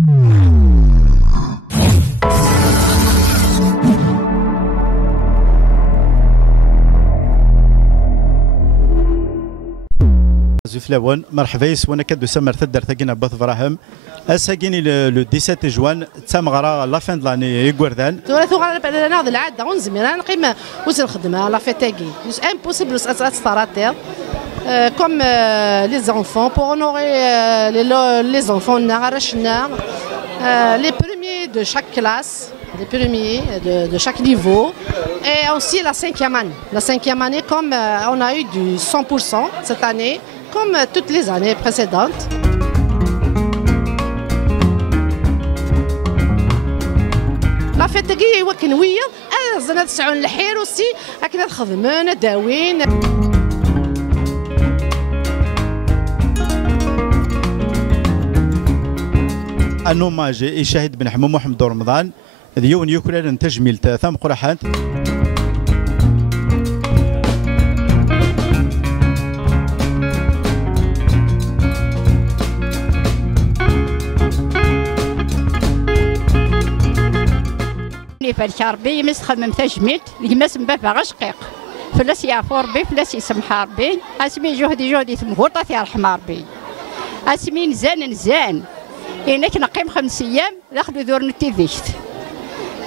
زفلاون مرحبا يسوانا كادو سمر تدر ثقينا باث فراهم اساكيني لو 17 جوان تامغرا لا فان دلاني يغوردان ثلاث غرا بعد ناض العاده ونزمير انا نقيم وزن الخدمه لا فيتاكي مش امبوسيبل ستاراتير comme les enfants pour honorer les enfants les premiers de chaque classe, les premiers de chaque niveau et aussi la cinquième année. La cinquième année comme on a eu du 100% cette année comme toutes les années précédentes. La fête هي وكنويه زنا تسعون الحير وسي راكنا نخدمون داوين. النماج يشاهد بن حمو محمد رمضان ديون يكرر تجميل ثم قرحات فالشهر ربي مسخدم تجميل يمس مبافا غشقيق فلاس يعفو ربي فلاس يسمح ربي اسمي جهدي ثمهوطه يا رحم ربي اسمي نزان إنك نقيم 5 أيام ناخذ دور نتيفيشت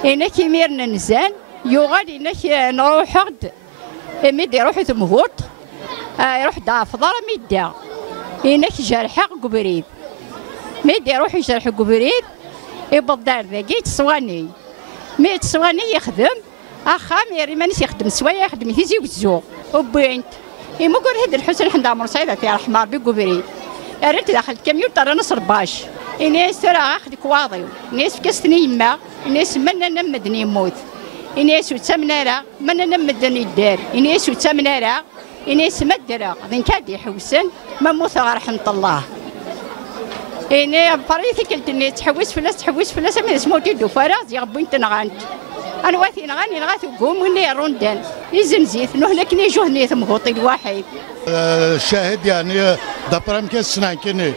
إنك يميرنا نزان يغال إنك نروح غد ميدي يروح ثمهوط يروح دافضر ميدا إنك جرحة قبريد ميدي يروح يجرح قبريد يبقى الدار ذاكي تصواني مي تصواني يخدم أخا ميري مانيش يخدم سوايا يخدم هيزي وزوق وبنت يمكن هذا الحسن حنا عمر صعيبة في رحمة ربي قبريد ريت داخل كمبيوتر نصر باش إناس ترى أخذك واضي إناس كستني يما إناس منا نمدني يموت إناس وتسمنارا منا نمدني الدار إناس وتسمنارا إناس مدرا ذن كادي حوسن ما موت رحمة الله إني فريثك قلت إني تحوس فلاس من اسمه تيدو فراز يغبو أنت نغانت أنا واثي نغاني نغاث وقوم وني روندان يزنزيث نهنا كني جهني ثم غوطي الواحد الشاهد يعني دابرام كيس كني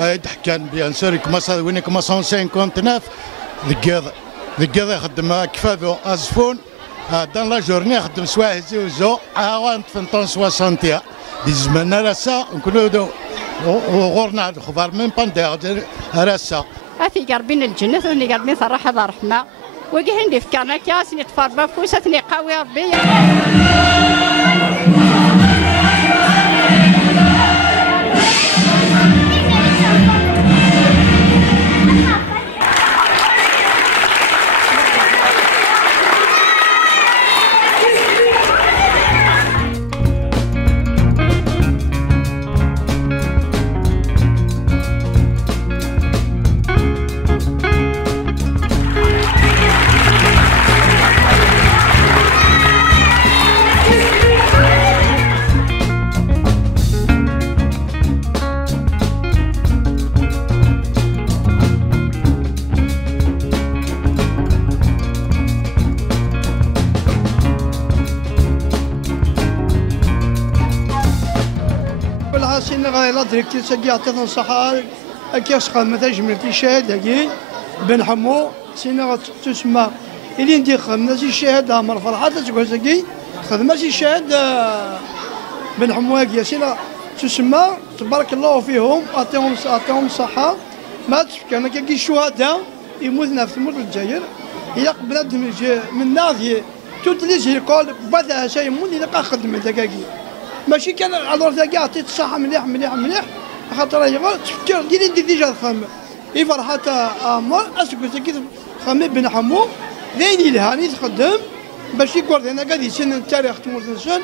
يتحكان بيان سور وين كما 159 ذكاذ يخدم كفاذو ازفون دان لا جورني يخدم سواء هزي وزو عاوان فنطون 60 دي زمان راسا نكونو وغورنا الخبار من باندير راسا هاتي قربين الجنة ثاني قربين صراحة ذا رحمة وجهين دي فكرنا كاس نتفار بفوسة ثاني قوي ربي لا ديريكتير ساكي عطيتنا الصحة هكا سقى مثلا جملتي شاهد هكي بن حمو سينا تسمى اللي ندير خدمة سي شاهد عمر فرحة تقول ساكي خدمة سي شاهد بن حمو هكي سينا تسمى تبارك الله فيهم أعطيهم الصحة ما تفكر أنا كي الشهداء يموتنا في تموت الجزائر إلا بنادم من ناضي توت لي زيكول بعدها شيء يموت إلا خدمة دكاكي ماشي كان على ذاك عطيت الصحة مليح خاطر يغال تفكر ديري ديجا الخام يفرحات عمر اسكو كي خامي بن حمو ذين لهاني تخدم باش يقول انا قاعد يسن التاريخ تموت السن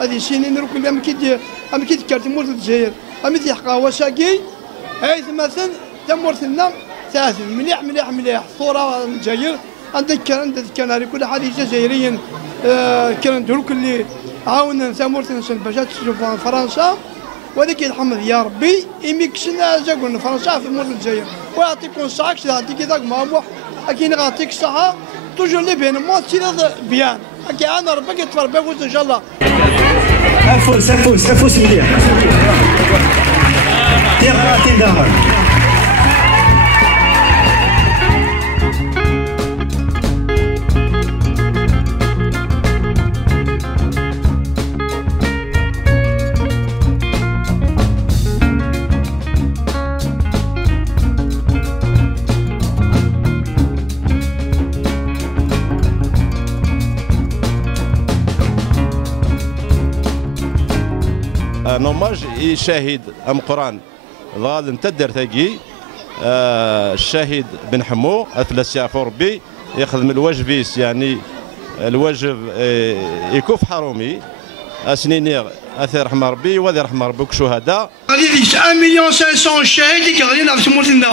هذه سنين ركن ام كي تكرت تموت الجزائر ام يحقا وساقي هاي مثلا تموت لنا ثلاث مليح صورة الجزائر عندك كان كل حد جزائريا كان دروك اللي عاونا ثمورت نسن باش تشوف فرنسا وهذيك الحمد يا ربي يميكسنا زاكون فرنسا في مول الجزائر ويعطيكم الصحة يعطيك ذاك ماموح اكي نعطيك الصحة توجور لي بين مو تسير بيان اكي انا ربك يتفرج بفوز ان شاء الله افوس مليح يا قاتل دهر نوماج يشاهد ام قران غاد نتدر تاكي الشهيد بن حمو اثلاث في ربي يخدم الواجبيس يعني الواجب يكوف حرومي اسنينيغ اثير رحمه ربي وذي رحمه ربك شهداء غادي 1,500,000 شهيد اللي قاعدين في تموتنا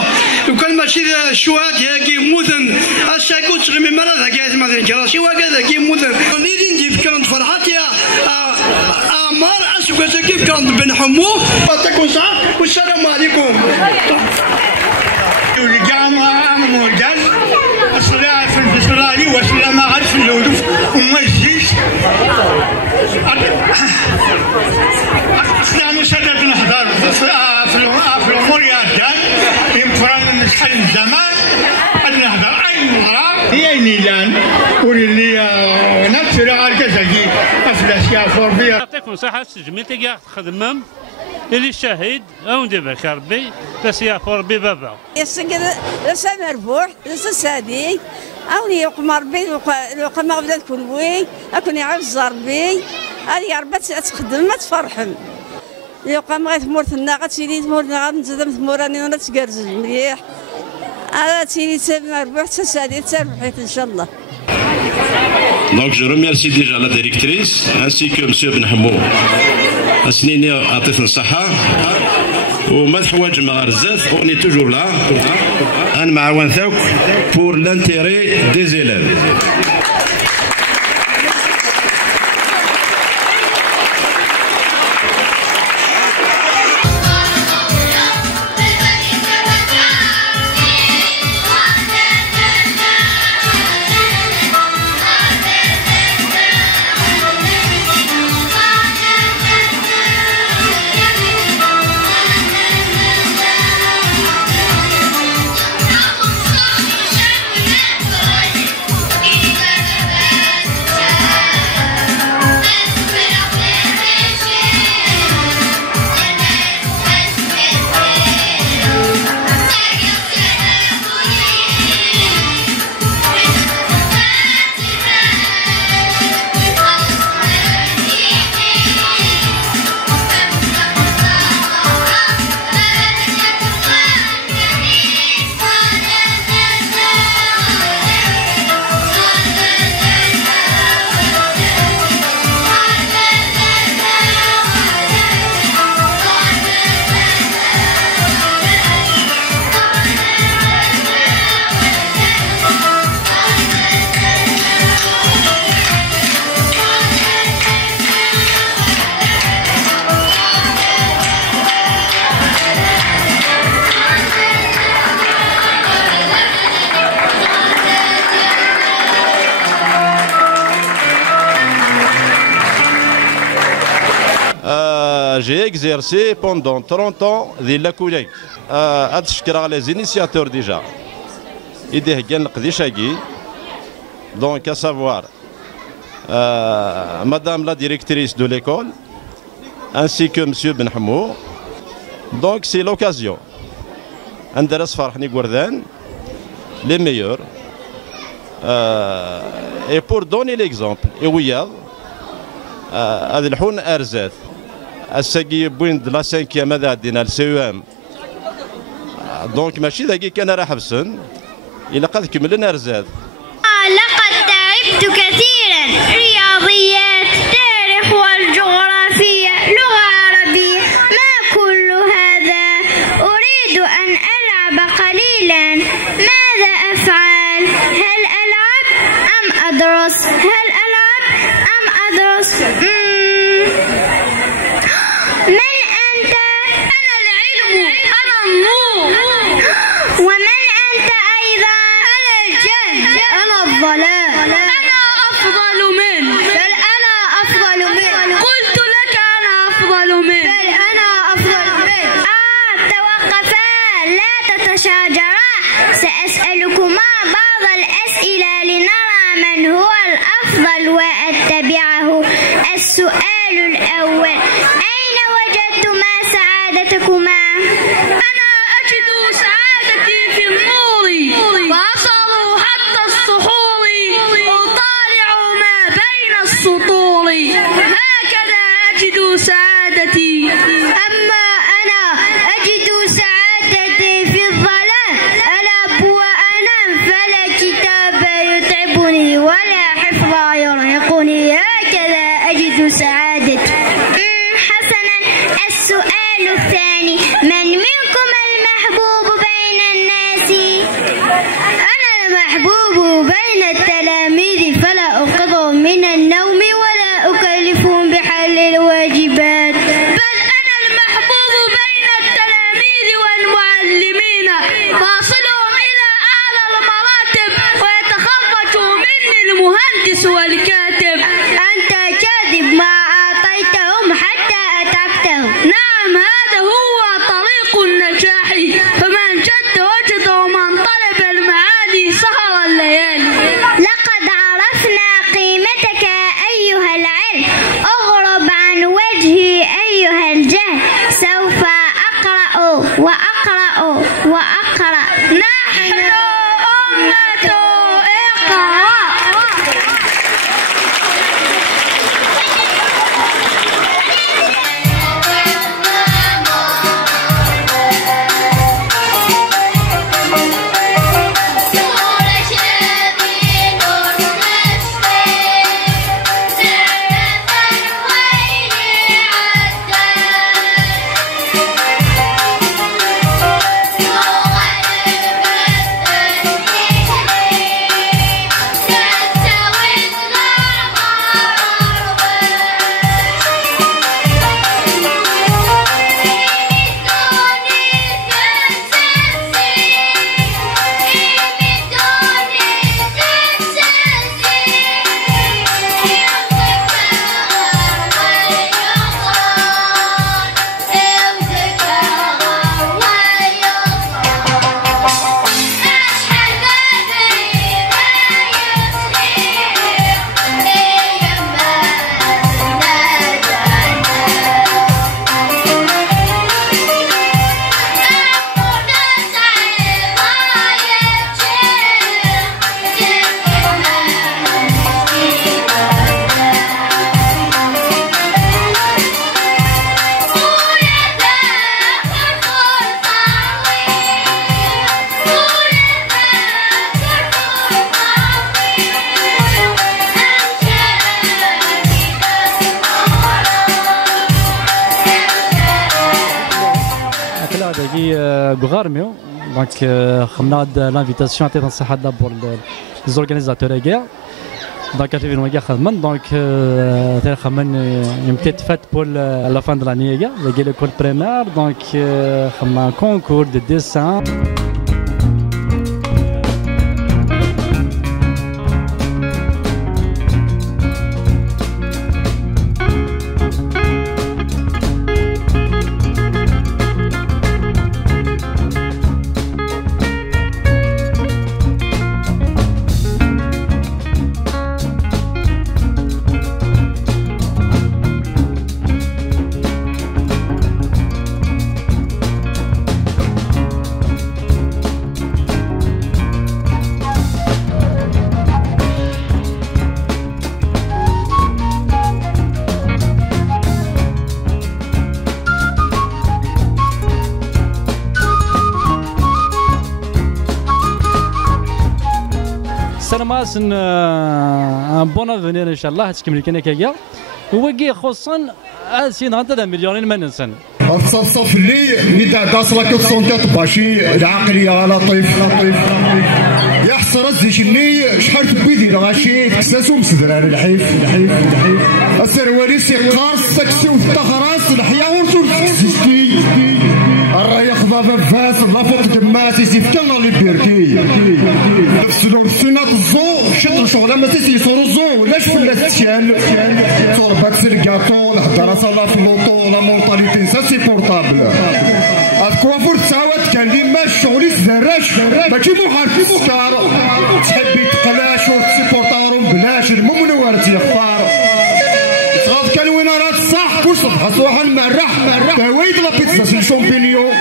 لو كان ماشي الشهداء كيموتن الساكوت تغمي مرض هكا مثلا كراسي وكذا كيموتن اللي ندير كانت فرحات يا عمار اسكو كيف كان بن حمو تكون صح والسلام عليكم الجامعه مودال الصلاه في الفصلاني وصلاه ما عرف الهدوف وما يجيش احنا مسدد نحضر في الامور يا دان يمكن من شحال من زمان نحضر اي مره هي نيلان ولي نفسي على كذاكي افلاس يا فوربي يعطيكم صحه جميلتك يا خدمم اللي شهيد او ندير ربي بس يا فوربي بابا يسكر لسا مربوح لسا سادي او يقم ربي يقم غدا تكون وي اكون يعز ربي هذه ربي تخدم ما تفرحم يقام غير ثمورتنا غتسيدي ثمورتنا غنزدم ثموراني غتكرز مليح انا تسيدي مربوح تسادي تربحيت ان شاء الله. Donc je remercie déjà la directrice ainsi que monsieur Ben Hamou. Asnini عطيتنا الصحة وما تحواج مع رزاف on est toujours là أنا معاون ثوك pour l'intérêt des élèves. J'ai exercé pendant 30 ans ذي لاكوليك. أتشكر les initiateurs déjà. إذا كان القديشاكي. Donc à savoir Madame la directrice de l'école ainsi que Monsieur Ben Hamou. Donc c'est l'occasion. ندرس فرحني قردان les meilleurs. Et pour donner l'exemple, وياض هذا الحون أرزات. الساقي بويند لا سانكيام هذا عندنا السيوام دونك ماشي ذاكي كان راه حبسن إلا قد كملنا رزاد. لقد تعبت كثيرا رياضيات تاريخ والجغرافيا لغة عربية ما كل هذا أريد أن ألعب قليلا ماذا أفعل هل ألعب أم أدرس هل ألعب أم أدرس من أنت؟ أنا العلم أنا النور. ومن أنت أيضا؟ أنا الجهل أنا الضلال. أنا أفضل منك بل أنا أفضل منك. قلت لك أنا أفضل منك بل أنا أفضل منك. توقفا لا تتشاجرا سأسألكما Gouvernement. Donc, on a l'invitation à être pour les organisateurs de guerre. Donc, peut-être fait pour la fin de l'année. L'école primaire, donc, on a un concours de dessin. un bon avenir inchallah تكمل كنا كيا وكي خصوصا اسين غنتا مليونين ما ننسى الصف اللي ندع صلاك 104 باشي العقليه لطيف يحصر الزيشني شحال تبيدي غاشي تكساسو مسدرار الحيف السروالي سي قارص تكسو الطخراس الحياه ورسول تكسيستي الرايه خضابه بفاس لافوق دماسي سيفتنا لي بيركي نفسلو سنات الزو شطر شغله ما تيسيرو الزو لاش فلات تشال صوربات سيركاطو الهضره صلا في لوطو لا مونطاليتي سا سي بورطابل الكوافور تساوات كان ديما الشغل يتزراش ماشي محارب مختار تحبي تقلاش وتسيبورطارو بلاش الممنوع تيختار تغاض كان وين راه صح كل صبح صباح مرح تاويد لا بيتزا الشامبينيو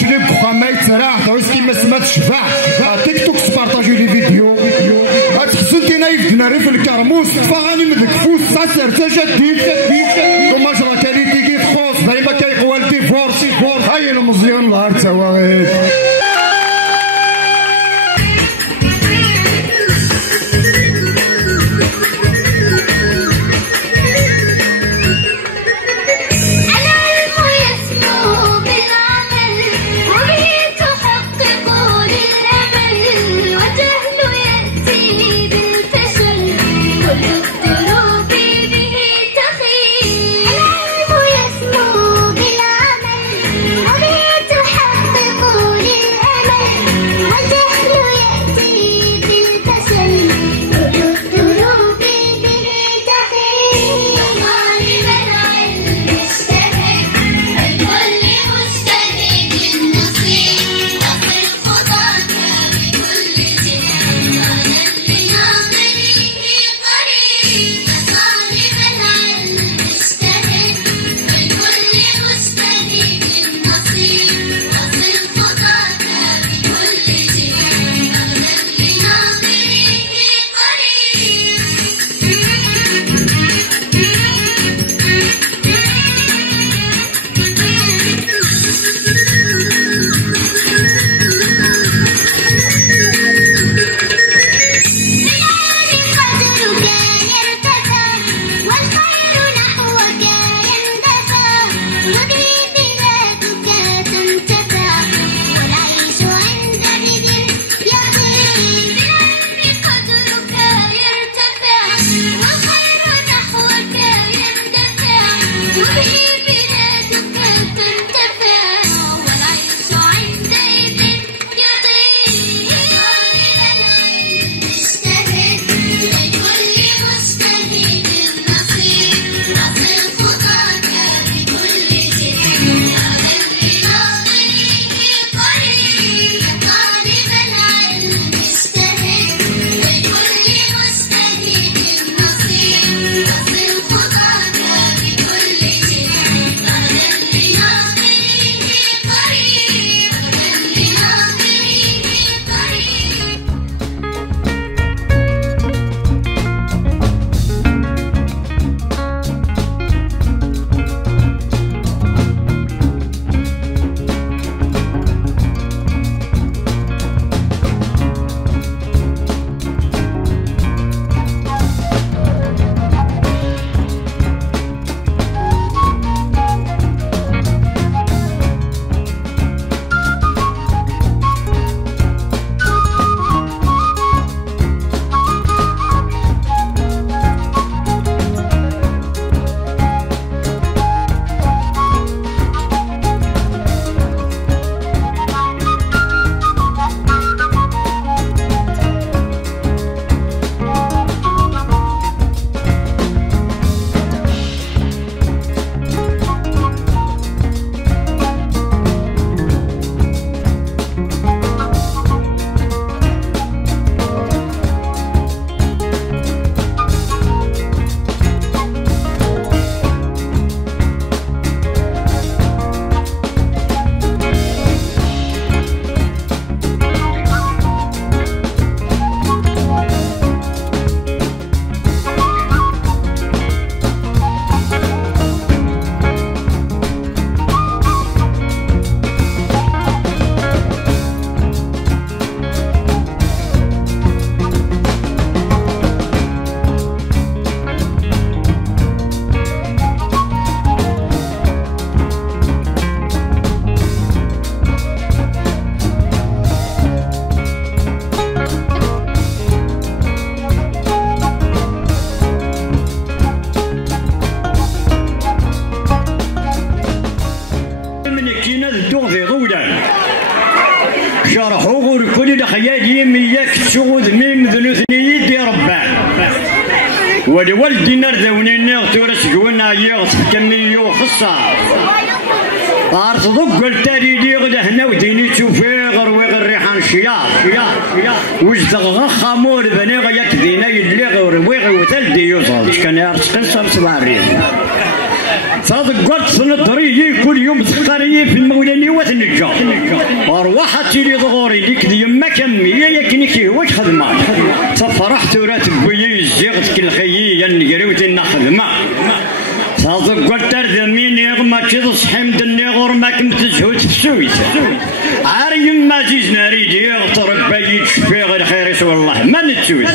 شرب خما يتراح تعوز كيما سمات شفاع تيك توك تبارطاجيو لي فيديو تحسن انت نايف ناري في الكرموس تفاغاني من الكفوس ساسر تجديد وما جرى كاليتي كي تخوص دايما كيقوى الديفورس هاي المزيان نهار تواغيد يا مياك تشغل ميم ذنوثني يدي ربان ولوالدي نردوني نيغ تورس قولنا يغس كميو خصار أرصدق التالي لي غدا هنا وديني تشوفي غروي الريحان شيار وجدغ خامور بني غياك دينا يدلي غروي غوتال يوصل كان يرس قصر صبارين صادق قلت صندري كل يوم تقري في المولاني وتنجا أرواحتي لي ضغوري ديك دي ما كمية يكني كي هو خدمة صفرحت ورات بويي زيغت كل خيي ينقريوتي نخدمة صادق قلت أردمين يغما كذا صحيمد النغور ما كنت تزهود في سويت عاري ما جيزنا ريدي يغطر بايد شفي غير خير والله ما نتسويت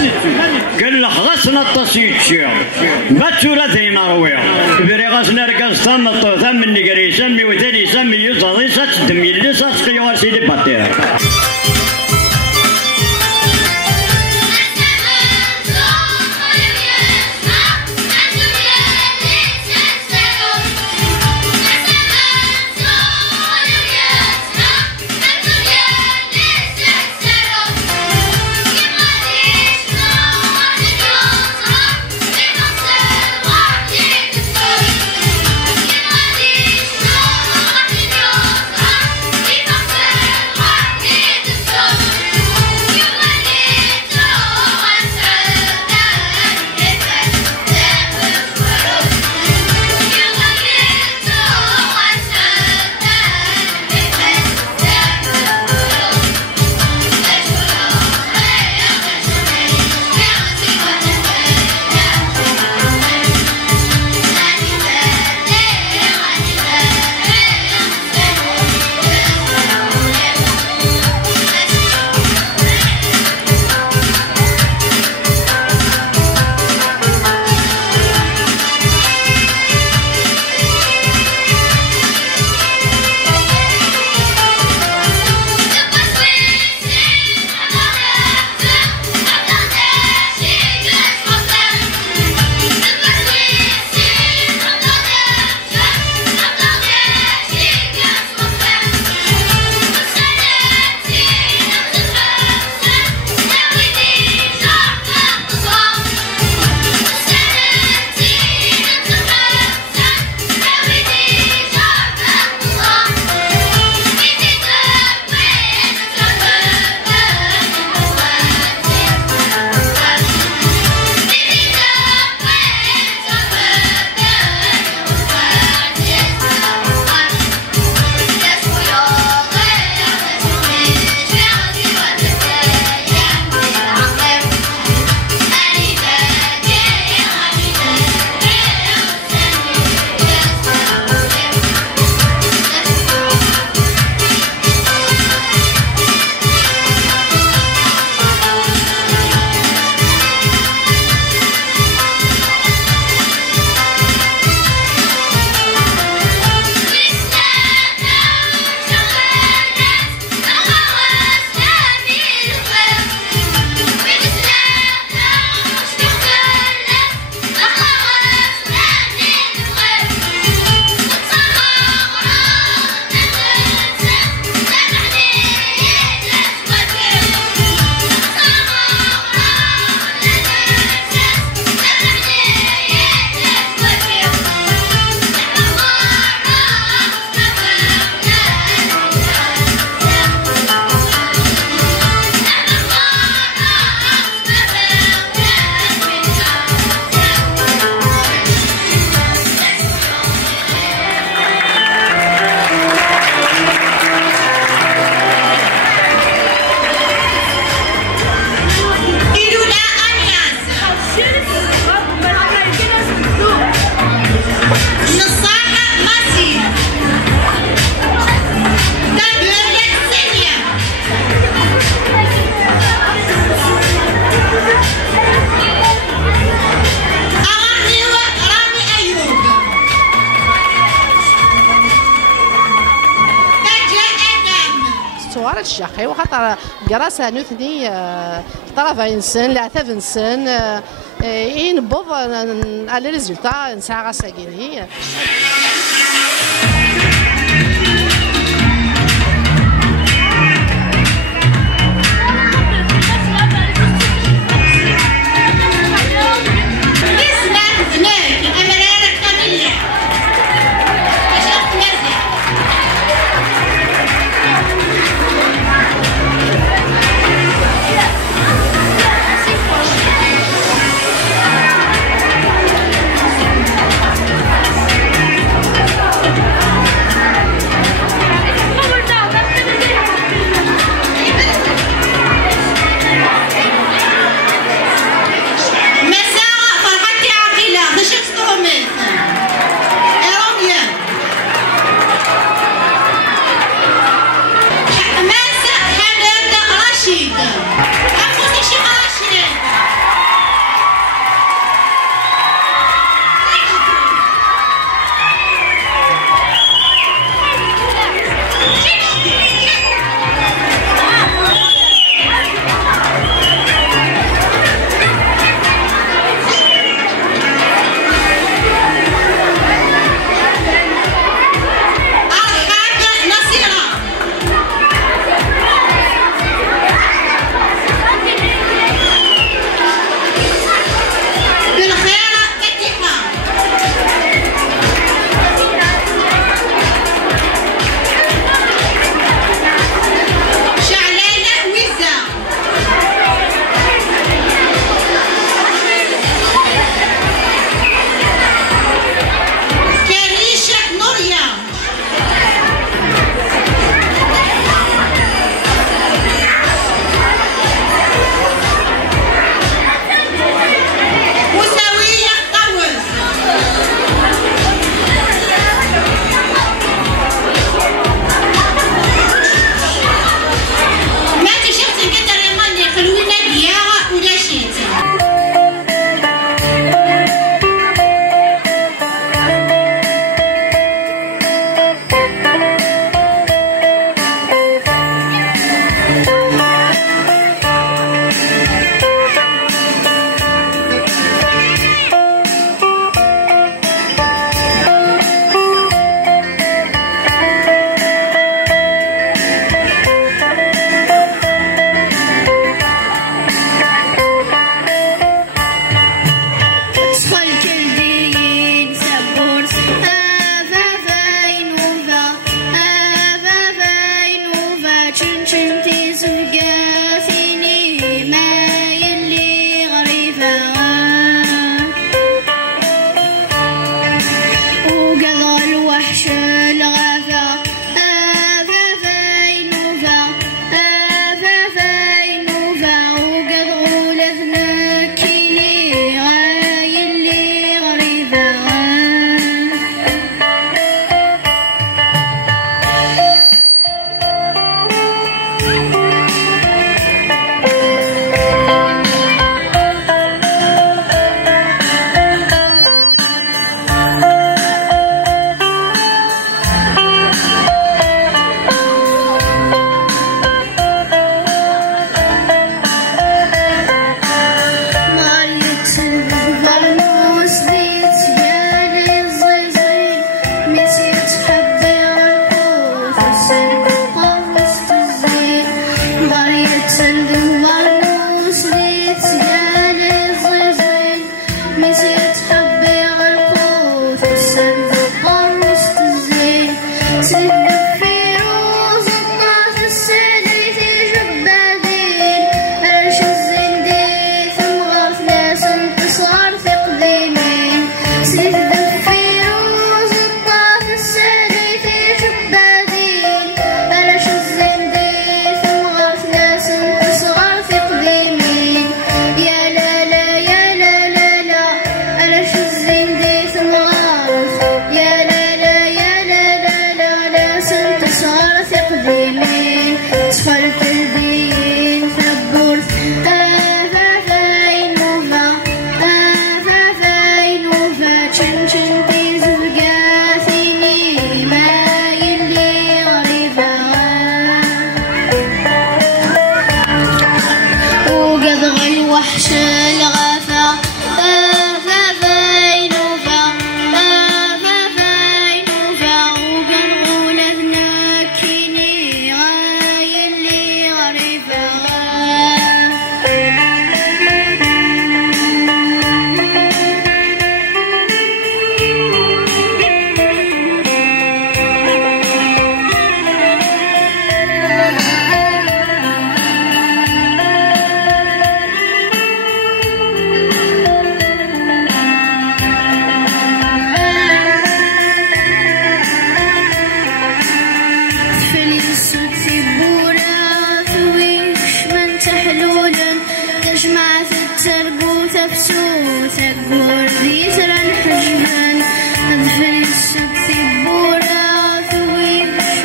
قال لك غسنا التصيد شيخ ما تورا ذي رويا بري غسنا رقص ثم الطوثا من نقري يسمي وثاني يسمي يصلي ستدمي اللي ساتسقي ورسيدي بطير صوارد الشاقي وخاطر قراسة نوثني طرف إنسان لعثاب إنسان ينبض على ريزولتا نسعى غاساكيني. تجمعت التربو تفسو تقول ذي ترى الحجمان أدفن السبت بورا ثوي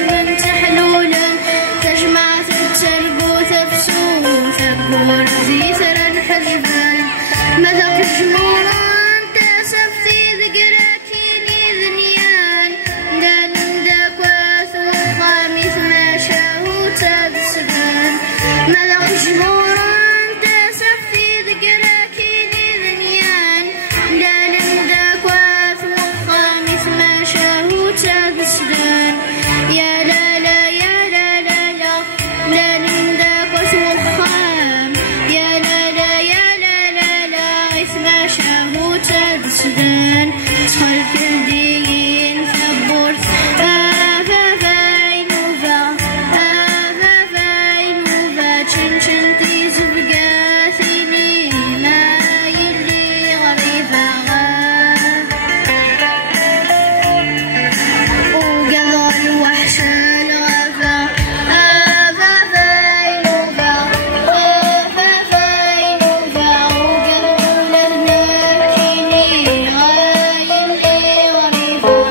من تحلولا تجمعت التربو تفسو تقول ذي ترى الحجمان ماذا تجمعون تسفتي ذكرتيني ذنيان دان داكواث والخامس ما شاهو تبسبان ماذا تجمعون تسفتي ذكرتيني ذنيان دان داكواث والخامس ما شاهو تبسبان يا لا لا يا لا لا لا لا نداكواث والخام يا لا لا يا لا لا لا إثما شاهو تبسبان تدخل في الدين ثبورت فاينوفا فاينوفا تشنشنتي زبقاثيني ما يلي غريبة وقضى الوحش الغفا فاينوفا فاينوفا وقضى الناكيني غايلي غريبة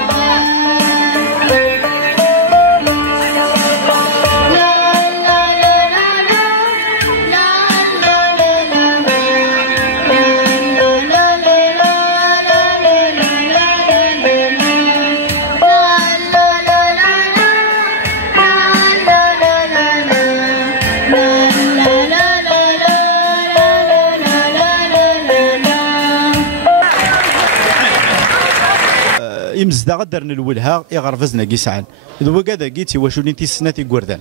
يمزدا غدر نلولها يغرفزنا كيسعان إذا وكذا قيتي وشو نتي السناتي قردان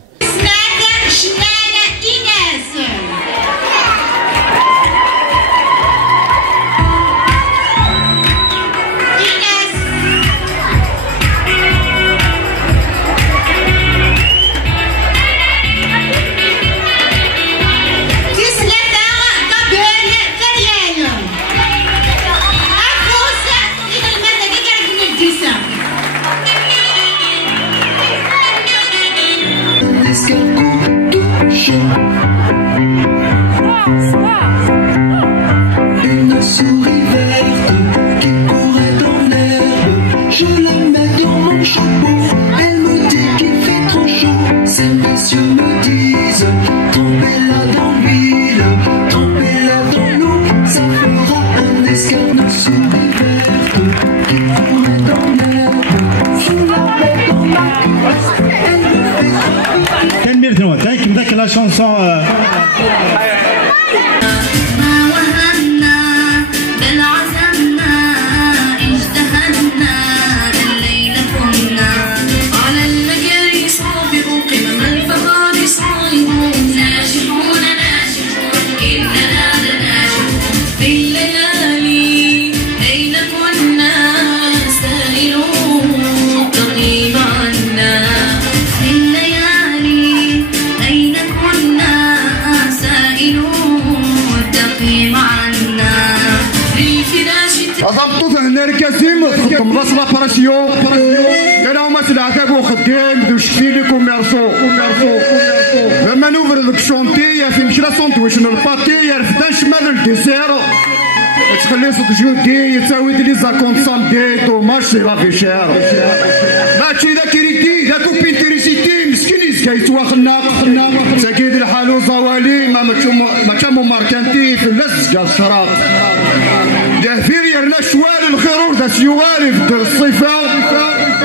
Une souris verte qui courait dans l'herbe. Je la mets dans mon chapeau. Elle me dit qu'il fait trop chaud. Ces messieurs me disent trempez-la dans l'huile, trempez-la dans l'eau. Ça fera un escargot. Une souris verte qui courait dans l'herbe. Je la mets dans ma cuisse. Elle me fait trop chaud. ذاك لا شونسون أضبطوا هنا الكاسيم تخطم راس لابراسيون قالوا ما سلعتك وخدام بدو شكيلكم يرسو لما نوفر ذاك الشونتي في مشرا سونتويش الباتي رفدان شمال الديسير تخلي صوت جودي يتساوي لي زاكونت سامدي دوماج سي لافي شير ماشي ذاك ريتي ذاك بينتيريسيتي مسكين يزكا يتواخلنا تاكيد الحال وزوالي ما كامو ماركانتي في اللاس كاع الشراب دافير يرنا شوال الخيرور دا سيوالي في الصيفة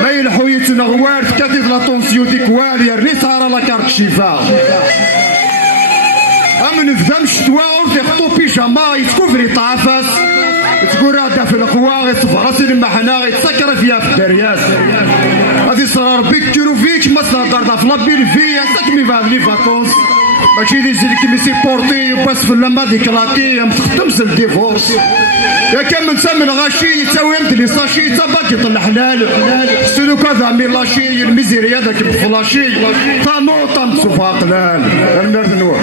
ما يلحو يتنغوار تكاتيد لا طونسيو ديكوال يرني صار لا كارت شفا أمن فدام شتوا تيخطو بيجاما يتكوفري طافاس تقول هذا في القوا يتفرس المحنا يتسكر فيها في الدرياس هذه صار بيك كيروفيك ما صدر في لابيل فيا ساكمي فهاد لي فاكونس ماشي دي زيك ميسي بورتي وباس في اللمبه ديكلاتي متخدمش الديفورس يا كان من سامي الغاشي يتساوي لي ساشي تباكي الحلال سلو كذا ميلاشي الميزيريا داك بفلاشي طامو طام سوفا قلال المرد نور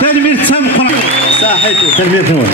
تنمير تم قرآن صحيح تنمير نور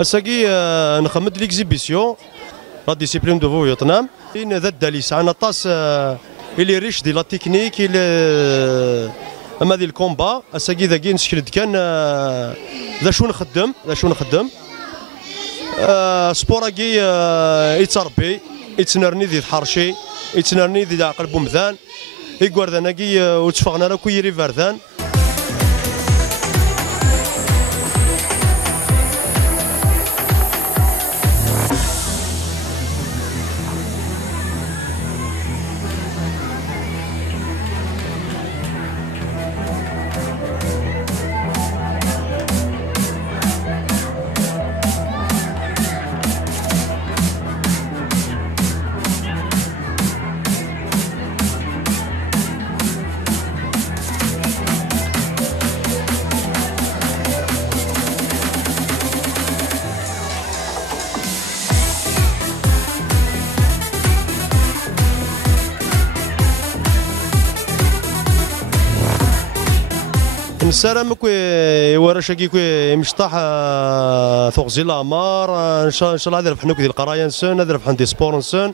اساكي نخمد ليكزيبيسيون لا ديسيبلين دو فيتنام ان ذا الداليس عنا طاس اللي ريش دي لا تكنيك اللي اما دي الكومبا اساكي ذاكي نسكرد كان ذا شو نخدم سبوراكي يتربي يتنرني ذي الحرشي يتنرني ذي عقل بومذان يقورداناكي وتفقنا راه كويري فردان نسالم كوي ورشاكي كوي مشطاح ثوغزي لامار ان شاء الله هذا ربحنا كي القرايه نسون هذا ربحنا دي سبور نسون